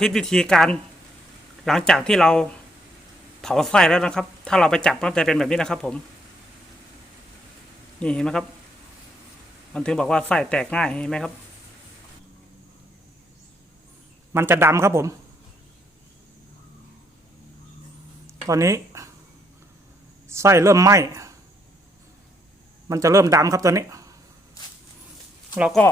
ทิศวิธีการหลังจากที่เราเผาไส้แล้วนะครับ ถ้าเราไปจับมันจะเป็นแบบนี้นะครับ ผม นี่เห็นไหมครับ มันถึงบอกว่าไส้แตกง่ายเห็นไหมครับ มันจะดำครับผม ตอนนี้ไส้เริ่มไหม้มันจะเริ่มดำครับตอนนี้ เราก็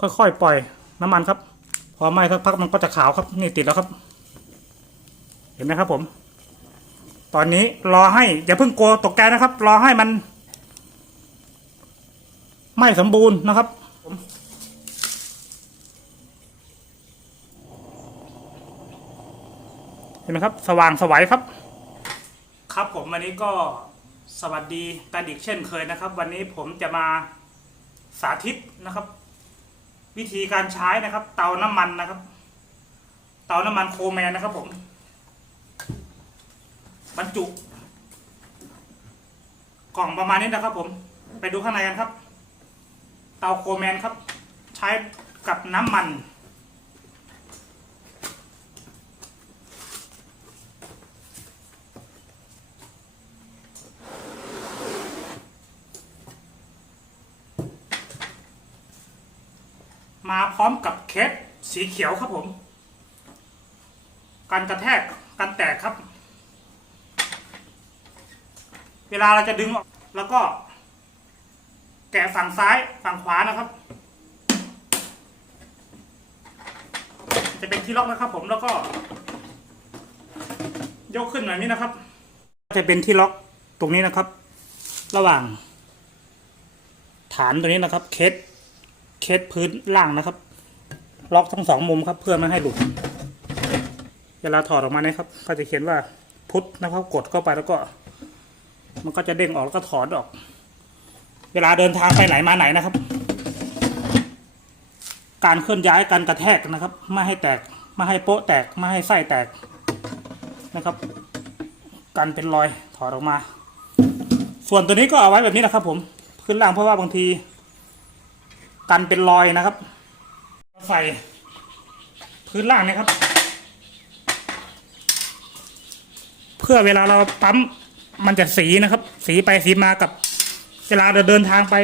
ค่อยๆปล่อยน้ำมันครับ พอไหม้สักพักมันก็จะขาวครับนี่ติดแล้วครับ เห็นไหมครับผม ตอนนี้รอให้อย่าเพิ่งกลัวตกใจนะครับ รอให้มันไหม้สมบูรณ์นะครับเห็นไหมครับ สว่างสวัยครับ ครับผมวันนี้ก็สวัสดีกันอีกเช่นเคยนะครับ วันนี้ผมจะมาสาธิตนะครับ วิธีการใช้นะครับ เตาน้ำมันนะครับ เตาน้ำมันโคแมนนะครับ ผม บรรจุ กล่องประมาณนี้นะครับ ผม ไปดูข้างในกันครับ เตาโคแมนครับ ใช้กับน้ำมัน พร้อมกับเคสสีเขียวครับผม การกระแทกการแตกครับ เวลาเราจะดึงออกแล้วก็ แกะฝั่งซ้ายฝั่งขวานะครับ จะเป็นที่ล็อกนะครับผมแล้วก็ ยกขึ้นแบบนี้นะครับ จะเป็นที่ล็อกตรงนี้นะครับ ระหว่าง ฐานตัวนี้นะครับ เคสเคสพื้นล่างนะครับ ล็อกทั้งสองมุมครับ เพื่อไม่ให้หลุด เวลาถอดออกมาเนี่ยครับ ก็จะเขียนว่าพุทนะครับกดเข้าไปแล้วก็ มันก็จะเด้งออกแล้วก็ถอดออก เวลาเดินทางไปไหนมาไหนนะครับ การเคลื่อนย้ายการกระแทกนะครับ ไม่ให้แตกไม่ให้โป๊ะแตกไม่ให้ไส้แตกนะครับ กันเป็นรอยถอดออกมา ส่วนตัวนี้ก็เอาไว้แบบนี้นะครับ ผมขึ้นล่างเพราะว่าบางที กันเป็นรอยนะครับ ใส่พื้นล่างนะครับ เพื่อเวลาเราปั๊มมันจะสีนะครับ สีไปสีมากับ เวลาเราเดินทางไป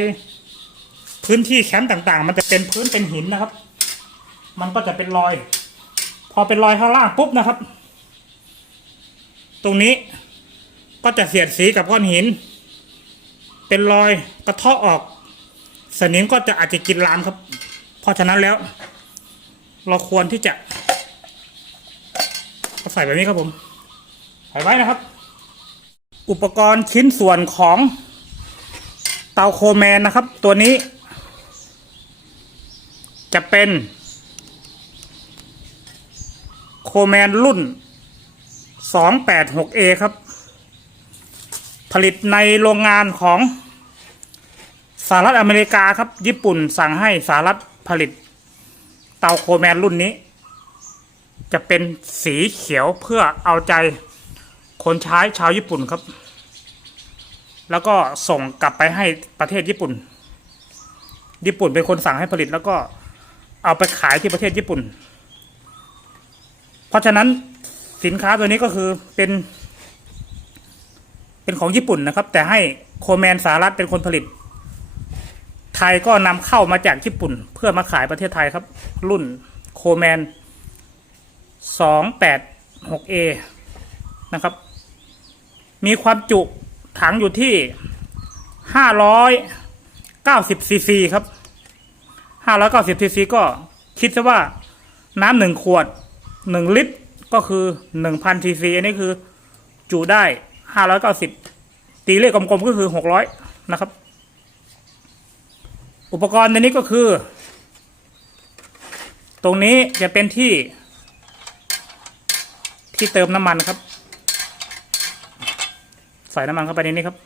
พื้นที่แคมป์ต่างๆ มันจะเป็นพื้นเป็นหินนะครับ มันก็จะเป็นรอย พอเป็นรอยข้างล่างปุ๊บนะครับ ตรงนี้ก็จะเสียดสีกับก้อนหิน เป็นรอยกระเทาะออก สนิมก็จะอาจจะกินลามครับ เพราะฉะนั้นแล้ว เราควรที่จะใส่แบบนี้ครับผมใส่ไว้นะครับ อุปกรณ์ชิ้นส่วนของเตาโคแมนนะครับ ตัวนี้ จะเป็น โคแมนรุ่น 286A ครับ ผลิตในโรงงานของสหรัฐอเมริกาครับ ญี่ปุ่นสั่งให้สหรัฐ ผลิต เตาโคแมนรุ่นนี้ จะเป็นสีเขียวเพื่อเอาใจคนใช้ชาวญี่ปุ่นครับ แล้วก็ส่งกลับไปให้ประเทศญี่ปุ่น ญี่ปุ่นเป็นคนสั่งให้ผลิตแล้วก็เอาไปขายที่ประเทศญี่ปุ่น เพราะฉะนั้นสินค้าตัวนี้ก็คือเป็น เป็นของญี่ปุ่นนะครับ แต่ให้โคแมนสหรัฐเป็นคนผลิต ไทยก็นำเข้ามาจากญี่ปุ่น เพื่อมาขายประเทศไทยครับ รุ่นโคแมน 286A นะครับ มีความจุถังอยู่ที่ 590ซีซีครับ 590ซีซีก็คิดซะว่าน้ำหนึ่งขวด 1 ลิตรก็คือ1,000ซีซีอันนี้คือจุได้ 590 ตีเลขกลมๆก็คือ 600 นะครับ อุปกรณ์ในนี้ก็คือ ตรงนี้จะเป็นที่ที่เติมน้ำมันครับ ใส่น้ำมันเข้าไปในนี้ครับ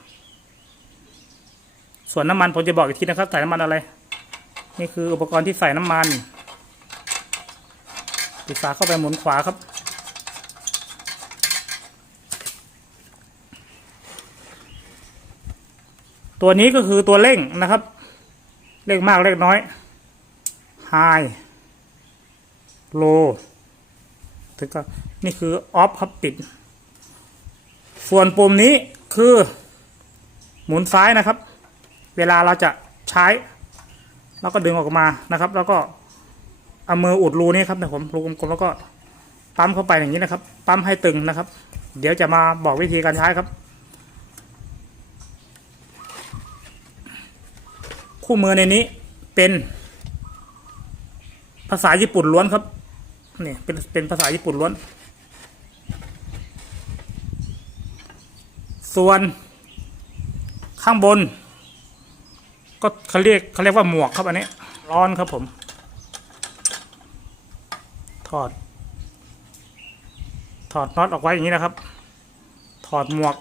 ส่วนน้ำมันผมจะบอกอีกทีนะครับ ใส่น้ำมันอะไร นี่คืออุปกรณ์ที่ใส่น้ำมันปิดฝาเข้าไปหมุนขวาครับตัวนี้ก็คือตัวเร่งนะครับ เร่งมากเร่งน้อย high low ถึงก็นี่คือ off ครับปิด ส่วนปุ่มนี้คือหมุนซ้ายนะครับ เวลาเราจะใช้เราก็ดึงออกมานะครับ แล้วก็เอามืออุดรูนี้ครับนะผมรูกลมๆแล้วก็ปั๊มเข้าไปอย่างนี้นะครับ ปั๊มให้ตึงนะครับ เดี๋ยวจะมาบอกวิธีการใช้ครับ คู่มือในนี้เป็น ภาษาญี่ปุ่นล้วนครับนี่เป็นเป็นภาษาญี่ปุ่นล้วน ส่วนข้างบน ก็เขาเรียกเขาเรียกว่าหมวกครับอันนี้ร้อนครับผม ถอด ถอดน็อตออกไว้อย่างนี้นะครับ ถอดหมวก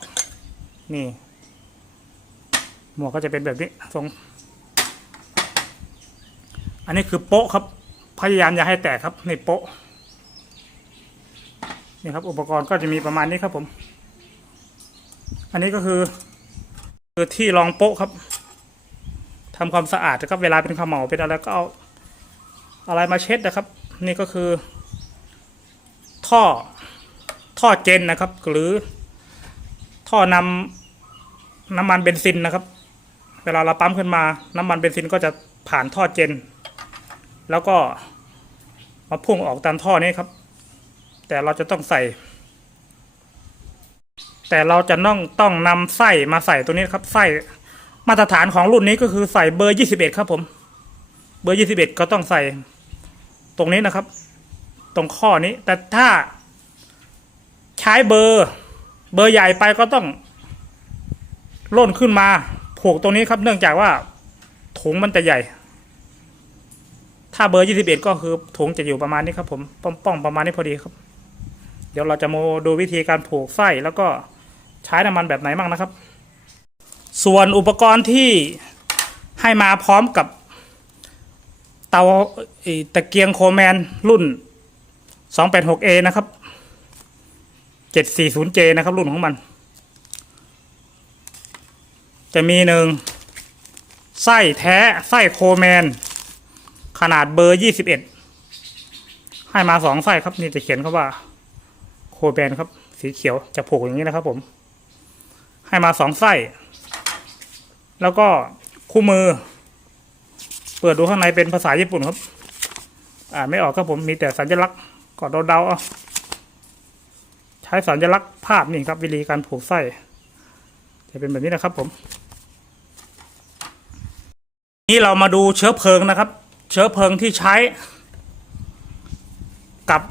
นี่ หมวกก็จะเป็นแบบนี้ทรง อันนี้คือโป๊ะครับ พยายามอย่าให้แตกครับนี่โป๊ะนี่ครับ อุปกรณ์ก็จะมีประมาณนี้ครับผม อันนี้ก็คือ คือที่รองโป๊ะครับทำความสะอาดนะครับ เวลาเป็นขมเหลาเป็นอะไรก็เอาอะไรมาเช็ดนะครับ นี่ก็คือ ท่อท่อเจนนะครับ หรือท่อนำน้ำมันเบนซินนะครับ เวลาเราปั๊มขึ้นมา น้ำมันเบนซินก็จะผ่านท่อเจน แล้วก็มาพุ่งออกตามท่อนี้ครับ แต่เราจะต้องใส่ แต่เราจะต้องต้องนำไส้มาใส่ตัวนี้ครับไส้มาตรฐานของรุ่นนี้ก็คือใส่เบอร์ยี่สิบเอ็ดครับผม เบอร์ยี่สิบเอ็ดก็ต้องใส่ตรงนี้นะครับ ตรงข้อนี้ แต่ถ้าใช้เบอร์ เบอร์ใหญ่ไปก็ต้องล่นขึ้นมาผูกตรงนี้ครับ เนื่องจากว่าถุงมันจะใหญ่ ถ้าเบอร์ยี่สิบเอ็ดก็คือถุงจะอยู่ประมาณนี้ครับผมป้องๆประมาณนี้พอดีครับ เดี๋ยวเราจะมาดูวิธีการผูกไส้แล้วก็ใช้น้ำมันแบบไหนบ้างนะครับ ส่วนอุปกรณ์ที่ให้มาพร้อมกับเตาตะเกียงโคแมนรุ่น 286A นะครับ 740J นะครับ รุ่นของมัน จะมีหนึ่งไส้แท้ไส้โคแมน ขนาดเบอร์21ให้มาสองไส้ครับ นี่จะเขียนเขาว่า โคแบนครับ สีเขียวจะผูกอย่างนี้นะครับ ผม ให้มาสองไส้แล้วก็คู่มือ เปิดดูข้างในเป็นภาษาญี่ปุ่นครับ อ่านไม่ออกครับผมมีแต่สัญลักษณ์กอดเดาๆเอาใช้สัญลักษณ์ภาพนี่ครับ วิธีการผูกไส้จะเป็นแบบนี้นะครับผม นี้เรามาดูเชื้อเพลิงนะครับ เชื้อเพลิงที่ใช้ กับ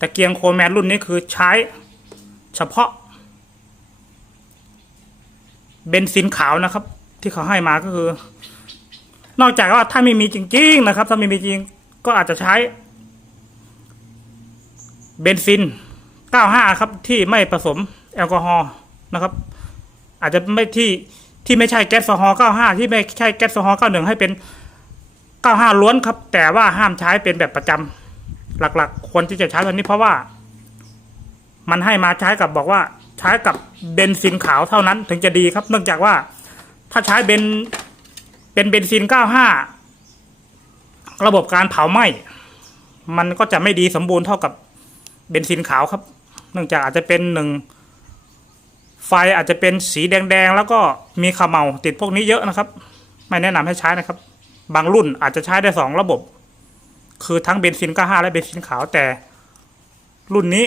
ตะเกียงโคแมนรุ่นนี้คือใช้เฉพาะ เบนซินขาวนะครับ ที่เขาให้มาก็คือ นอกจากว่าถ้าไม่มีจริง ๆ นะครับ ถ้าไม่มีจริงก็อาจจะใช้ เบนซิน 95 ครับ ที่ไม่ผสมแอลกอฮอล์นะครับ อาจจะไม่ที่ที่ไม่ใช่แก๊สโซฮอล์95 ที่ไม่ใช่แก๊สโซฮอล์91 ให้เป็น 95ล้วนครับ แต่ว่าห้ามใช้เป็นแบบประจำหลักๆ ควรที่จะใช้ตัวนี้เพราะว่า มันให้มาใช้กับบอกว่า ใช้กับเบนซินขาวเท่านั้น ถึงจะดีครับ เนื่องจากว่า ถ้าใช้เบนเป็นเบนซิน 95 ระบบการเผาไหม้มันก็จะไม่ดีสมบูรณ์เท่ากับเบนซินขาวครับ เนื่องจากอาจจะเป็นหนึ่งไฟอาจจะเป็นสีแดงๆ แล้วก็มีขมเหลาติดพวกนี้เยอะนะครับ ไม่แนะนำให้ใช้นะครับ บางรุ่นอาจจะใช้ได้สองระบบ คือทั้งเบนซิน95และเบนซินขาวแต่ รุ่นนี้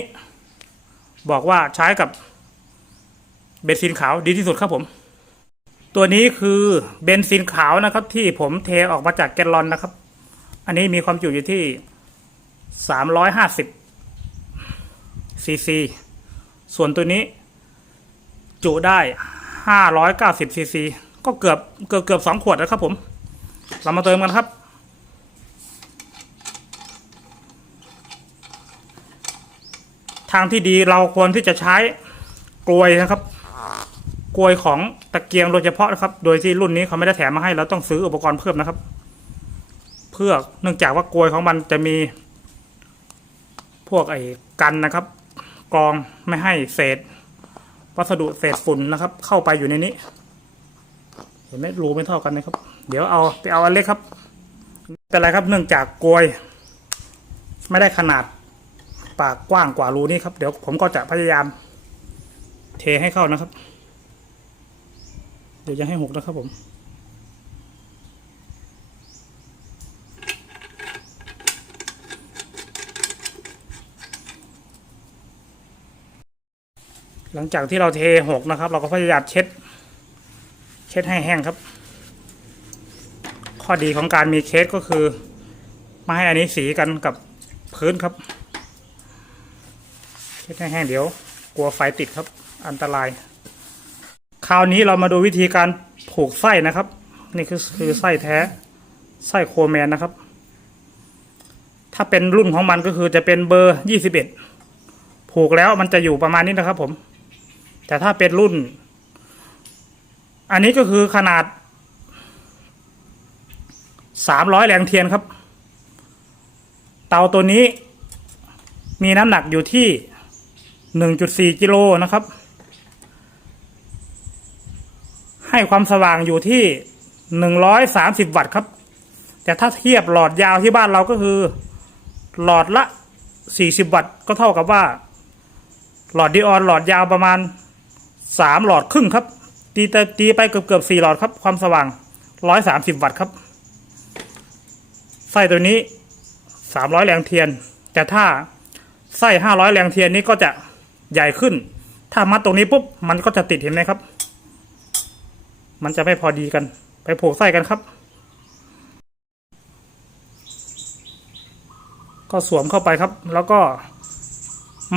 บอกว่าใช้กับเบนซินขาวดีที่สุดครับผม ตัวนี้คือเบนซินขาวนะครับ ที่ผมเทออกมาจากแกลลอนนะครับ อันนี้มีความจุอยู่ที่350ซีซีส่วนตัวนี้ จุได้590ซีซีก็เกือบเกือบเกือบสองขวดนะครับผม เรามาเติมกันครับ ทางที่ดีเราควรที่จะใช้กลวยนะครับ กลวยของตะเกียงโดยเฉพาะนะครับ โดยที่รุ่นนี้เขาไม่ได้แถมมาให้เราต้องซื้ออุปกรณ์เพิ่มนะครับ เพื่อเนื่องจากว่ากลวยของมันจะมี พวกไอ้กันนะครับ กรองไม่ให้เศษ วัสดุเศษฝุ่นนะครับ เข้าไปอยู่ในนี้ เห็นไหมรูไม่เท่ากันนะครับ เดี๋ยวเอาไปเอาอันเล็กครับไม่เป็นไรครับเนื่องจากกลวย ไม่ได้ขนาดปากกว้างกว่ารูนี้ครับ เดี๋ยวผมก็จะพยายาม เทให้เข้านะครับ เดี๋ยวจะให้หกนะครับผมหลังจากที่เราเทหกนะครับ เราก็พยายามเช็ด เช็ดให้แห้งครับ ข้อดีของการมีเคสก็คือไม่ให้อันนี้สีกันกับพื้นครับเช็ดให้แห้งเดี๋ยว กลัวไฟติดครับ อันตราย คราวนี้เรามาดูวิธีการผูกไส้นะครับ นี่คือคือไส้แท้ไส้โคแมนนะครับ ถ้าเป็นรุ่นของมันก็คือจะเป็นเบอร์ยี่สิบเอ็ดผูกแล้วมันจะอยู่ประมาณนี้นะครับผม แต่ถ้าเป็นรุ่น อันนี้ก็คือขนาด สามร้อยแรงเทียนครับ เตาตัวนี้มีน้ำหนักอยู่ที่หนึ่งจุดสี่กิโลนะครับ ให้ความสว่างอยู่ที่หนึ่งร้อยสามสิบวัตต์ครับ แต่ถ้าเทียบหลอดยาวที่บ้านเราก็คือ หลอดละสี่สิบวัตต์ก็เท่ากับว่า หลอดดีออนหลอดยาวประมาณสามหลอดครึ่งครับ ตีแต่ตีไปเกือบเกือบสี่หลอดครับ ความสว่างร้อยสามสิบวัตต์ครับ ไส้ตัวนี้สามร้อยแรงเทียน แต่ถ้าไส้ห้าร้อยแรงเทียนนี้ก็จะใหญ่ขึ้น ถ้ามัดตรงนี้ปุ๊บมันก็จะติดเห็นไหมครับ มันจะไม่พอดีกัน ไปผูกไส้กันครับ ก็สวมเข้าไปครับ แล้วก็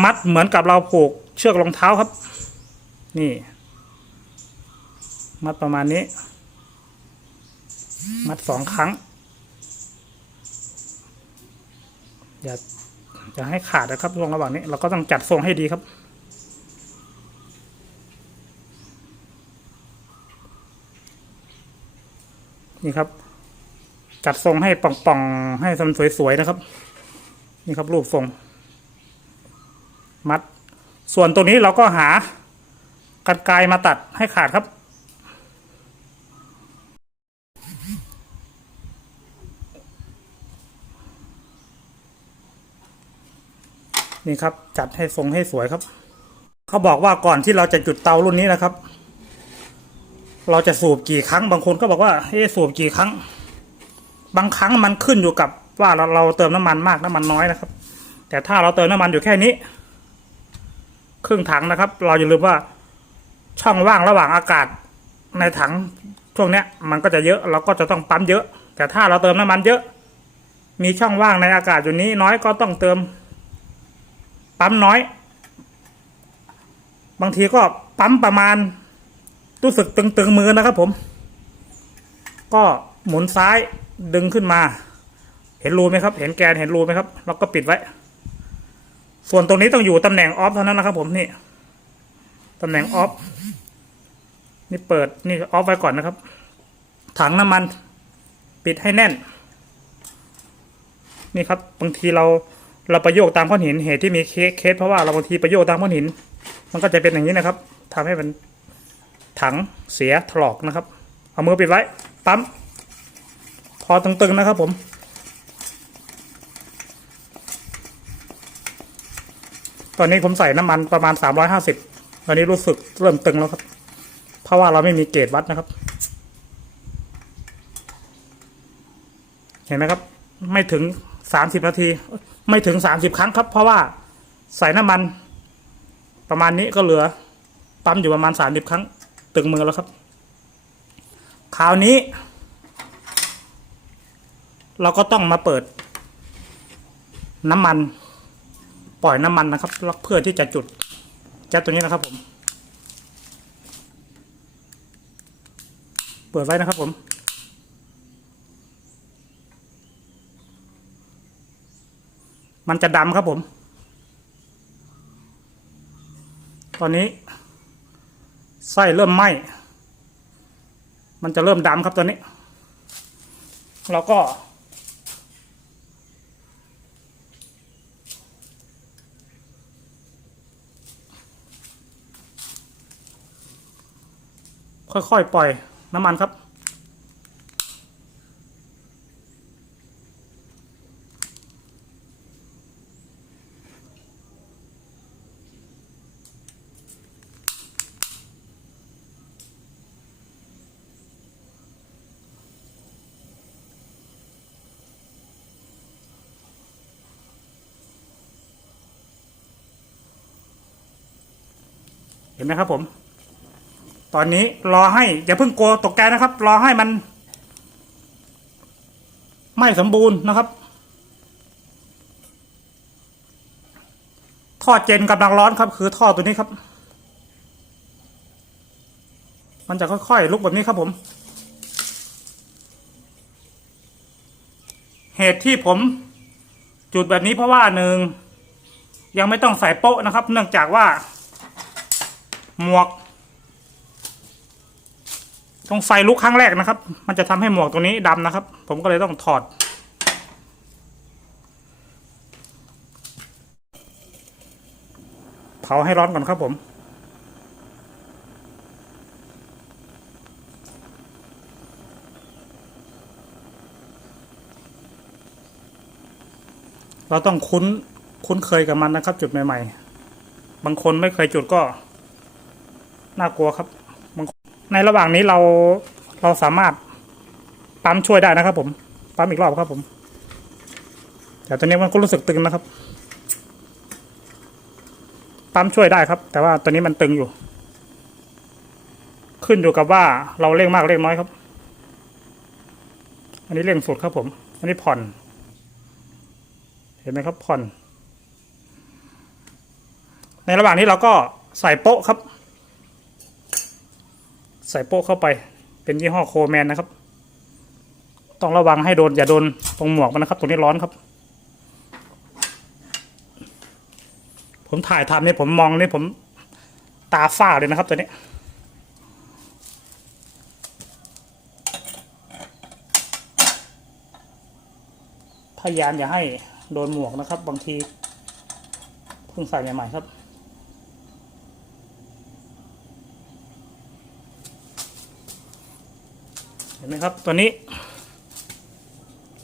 มัดเหมือนกับเราผูกเชือกรองเท้าครับ นี่ มัดประมาณนี้ มัดสองครั้ง อย่าอย่าให้ขาดนะครับช่วงระหว่างนี้ เราก็ต้องจัดทรงให้ดีครับ นี่ครับ จัดทรงให้ป่องๆให้มันสวยๆนะครับ นี่ครับรูปทรง มัด ส่วนตัวนี้เราก็หากันไกรมาตัดให้ขาดครับ นี่ครับ จัดให้ทรงให้สวยครับ เขาบอกว่าก่อนที่เราจะจุดเตารุ่นนี้นะครับ เราจะสูบกี่ครั้ง บางคนก็บอกว่าเอ๊สูบกี่ครั้ง บางครั้งมันขึ้นอยู่กับว่าเราเราเติมน้ำมันมากน้ำมันน้อยนะครับ แต่ถ้าเราเติมน้ำมันอยู่แค่นี้ ครึ่งถังนะครับ เราอย่าลืมว่าช่องว่างระหว่างอากาศในถังช่วงเนี้ย มันก็จะเยอะเราก็จะต้องปั๊มเยอะ แต่ถ้าเราเติมน้ำมันเยอะ มีช่องว่างในอากาศอยู่นี้น้อยก็ต้องเติม ปั๊มน้อย บางทีก็ปั๊มประมาณ รู้สึกตึงๆมือนะครับผม ก็หมุนซ้ายดึงขึ้นมา เห็นรูไหมครับ เห็นแกนเห็นรูไหมครับแล้วก็ปิดไว้ ส่วนตรงนี้ต้องอยู่ตำแหน่งออฟเท่านั้นนะครับ ผมนี่ตำแหน่งออฟนี่เปิดนี่ออฟไว้ก่อนนะครับ ถังน้ำมัน ปิดให้แน่น นี่ครับ บางทีเรา เราประโยคตามก้อนหินเหตุที่มีเคสเคสเพราะว่าเราบางทีประโยคตามก้อนหิน มันก็จะเป็นอย่างนี้นะครับทำให้มันถังเสียถลอกนะครับ เอามือปิดไว้ปั๊มพอตึงๆนะครับ ผมตอนนี้ผมใส่น้ำมันประมาณ 350 ตอนนี้รู้สึกเริ่มตึงแล้วครับ เพราะว่าเราไม่มีเกจวัดนะครับ เห็นไหมครับ ไม่ถึง 30 นาที ไม่ถึง30ครั้งครับ เพราะว่าใส่น้ำมัน ประมาณนี้ก็เหลือปั๊มอยู่ประมาณ30ครั้ง ตึงมือแล้วครับ คราวนี้ เราก็ต้องมาเปิด น้ำมัน ปล่อยน้ำมันนะครับ เพื่อที่จะจุดแก๊สตัวนี้นะครับผม เปิดไว้นะครับผม มันจะดำครับผม ตอนนี้ไส้เริ่มไหม้ มันจะเริ่มดำครับตอนนี้ เราก็ ค่อยๆปล่อยน้ำมันครับ เห็นไหมครับผม ตอนนี้รอให้อย่าเพิ่งกลัวตกใจนะครับ รอให้มัน ไม่สมบูรณ์นะครับ ท่อเจนกำลังร้อนครับ คือท่อตัวนี้ครับ มันจะค่อยๆลุกแบบนี้ครับผม เหตุที่ผมจุดแบบนี้เพราะว่าหนึ่งยังไม่ต้องใส่โป๊ะนะครับ เนื่องจากว่า หมวก ตรงไฟลุกครั้งแรกนะครับ มันจะทำให้หมวกตรงนี้ดำนะครับ ผมก็เลยต้องถอด เผาให้ร้อนก่อนครับผมเราต้องคุ้นคุ้นเคยกับมันนะครับ จุดใหม่ ๆ บางคนไม่เคยจุดก็ น่ากลัวครับในระหว่างนี้เราเราสามารถปั๊มช่วยได้นะครับ ผมปั๊มอีกรอบครับผม แต่ตอนนี้มันก็รู้สึกตึงนะครับ ปั๊มช่วยได้ครับ แต่ว่าตอนนี้มันตึงอยู่ ขึ้นอยู่กับว่าเราเร่งมากเร่งน้อยครับ อันนี้เร่งสุดครับผม อันนี้ผ่อน เห็นไหมครับผ่อน ในระหว่างนี้เราก็ใส่โป๊ะครับ ใส่โป๊ะเข้าไป เป็นยี่ห้อโคแมนนะครับ ต้องระวังให้โดนอย่าโดนตรงหมวกมันนะครับ ตรงนี้ร้อนครับ ผมถ่ายทำนี่ผมมองนี่ผมตาฝ้าเลยนะครับตัวนี้พยายามอย่าให้โดนหมวกนะครับ บางทีเพิ่งใส่ใหม่ๆครับ เห็น ไหมครับตัวนี้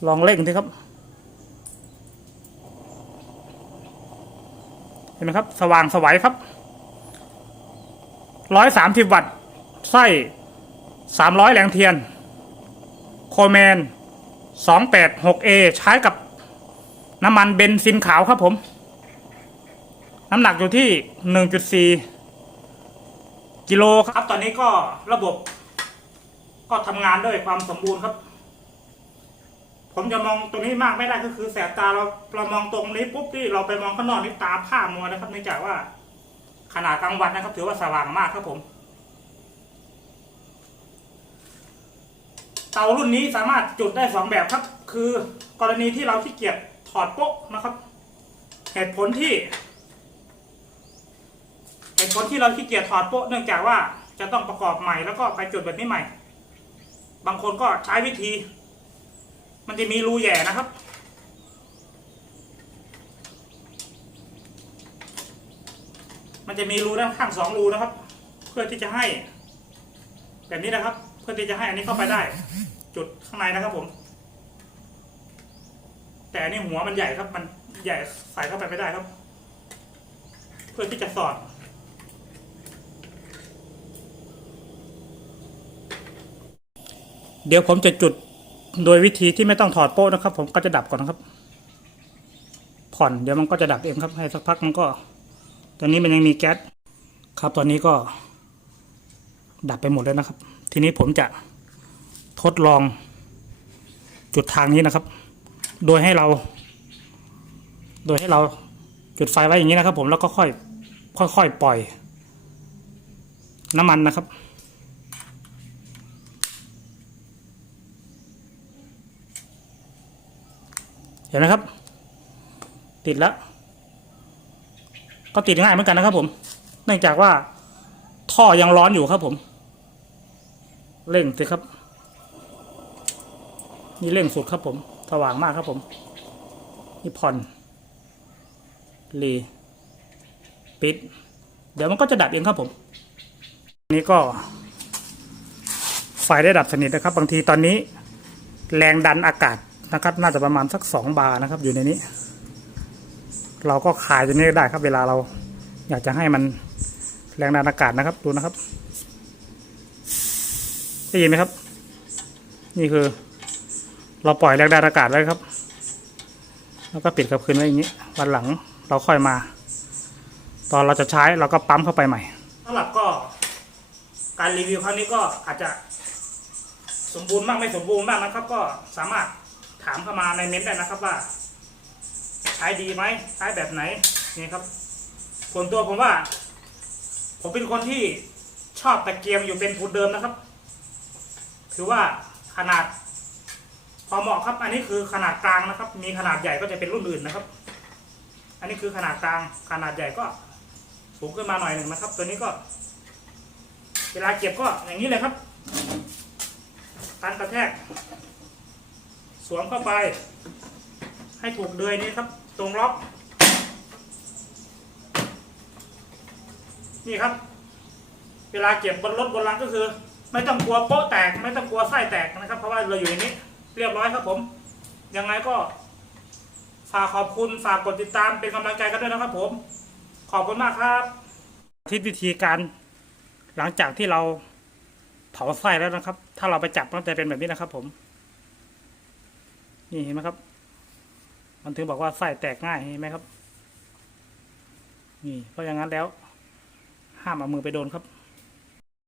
ลองเร่งสิครับ เห็นไหมครับ สว่างสวัยครับร้อยสามสิบวัตต์ไส้สามร้อยแรงเทียน โคแมนสองแปดหกเอใช้กับน้ำมันเบนซินขาวครับผม น้ำหนักอยู่ที่หนึ่งจุดสี่กิโลครับ ตอนนี้ก็ระบบ ก็ทำงานด้วยความสมบูรณ์ครับ ผมจะมองตรงนี้มากไม่ได้ก็คือแสบตาเราเรามองตรงนี้ปุ๊บที่เราไปมองข้างนอกนี่ตาผ้ามัวนะครับเนื่องจากว่า ขนาดกลางวันนะครับ ถือว่าสว่างมากครับผม เตารุ่นนี้สามารถจุดได้สองแบบครับ คือกรณีที่เราขี้เกียจถอดโป๊ะนะครับ เหตุผลที่เหตุผลที่เราขี้เกียจถอดโป๊ะเนื่องจากว่าจะต้องประกอบใหม่แล้วก็ไปจุดแบบนี้ใหม่ บางคนก็ใช้วิธี มันจะมีรูแหย่นะครับ มันจะมีรูด้านข้างสองรูนะครับ เพื่อที่จะให้ แบบนี้นะครับ เพื่อที่จะให้อันนี้เข้าไปได้ จุดข้างในนะครับผม แต่อันนี้หัวมันใหญ่ครับ มันใหญ่ใส่เข้าไปไม่ได้ครับ เพื่อที่จะสอด เดี๋ยวผมจะจุดโดยวิธีที่ไม่ต้องถอดโป๊ะนะครับ ผมก็จะดับก่อนนะครับ ผ่อนเดี๋ยวมันก็จะดับเองครับ ให้สักพักมันก็ ตอนนี้มันยังมีแก๊สครับ ตอนนี้ก็ ดับไปหมดแล้วนะครับ ทีนี้ผมจะทดลองจุดทางนี้นะครับ โดยให้เรา โดยให้เราจุดไฟไว้อย่างนี้นะครับ ผมแล้วก็ค่อย ค่อยๆปล่อย น้ำมันนะครับ เห็นไหมครับ ติดแล้ว ก็ติดง่ายเหมือนกันนะครับผม เนื่องจากว่าท่อยังร้อนอยู่ครับผม เร่งสิครับ นี่เร่งสุดครับผม สว่างมากครับผม นี่ผ่อนรีปิด เดี๋ยวมันก็จะดับเองครับผม นี่ก็ ไฟได้ดับสนิทนะครับ บางทีตอนนี้ แรงดันอากาศ นะครับน่าจะประมาณสักสองบาร์นะครับ อยู่ในนี้ เราก็ขายตัวนี้ได้ครับ เวลาเราอยากจะให้มันแรงดันอากาศนะครับ ดูนะครับได้ยินไหมครับ นี่คือ เราปล่อยแรงดันอากาศไว้ครับ แล้วก็ปิดกับคืนไว้อย่างนี้ วันหลังเราค่อยมา ตอนเราจะใช้เราก็ปั๊มเข้าไปใหม่สำหรับก็การรีวิวครั้งนี้ก็อาจจะสมบูรณ์มากไม่สมบูรณ์มากนะครับ ก็สามารถ ถามเข้ามาในเม้นต์ได้นะครับว่า ใช้ดีไหมใช้แบบไหนนี่ครับส่วนตัวผมว่า ผมเป็นคนที่ชอบตะเกียงอยู่เป็นทุนเดิมนะครับ ถือว่าขนาด พอเหมาะครับ อันนี้คือขนาดกลางนะครับ มีขนาดใหญ่ก็จะเป็นรุ่นอื่นนะครับ อันนี้คือขนาดกลาง ขนาดใหญ่ก็สูงขึ้นมาหน่อยหนึ่งนะครับ ตัวนี้ก็ เวลาเก็บก็อย่างนี้เลยครับการกระแทก สวมเข้าไป ให้ถูกเดือยนี้ครับ ตรงล็อก นี่ครับ เวลาเก็บบนรถบนรางก็คือ ไม่ต้องกลัวโป๊ะแตก ไม่ต้องกลัวไส้แตกนะครับ เพราะว่าเราอยู่ในนี้ เรียบร้อยครับผม ยังไงก็ฝากขอบคุณฝากกดติดตามเป็นกำลังใจกันด้วยนะครับผม ขอบคุณมากครับ ทิศวิธีการหลังจากที่เราเผาไส้แล้วนะครับ ถ้าเราไปจับมันจะเป็นแบบนี้นะครับผม นี่เห็นไหมครับ มันถึงบอกว่าไส้แตกง่ายเห็นไหมครับ นี่เพราะอย่างนั้นแล้ว ห้ามเอามือไปโดนครับ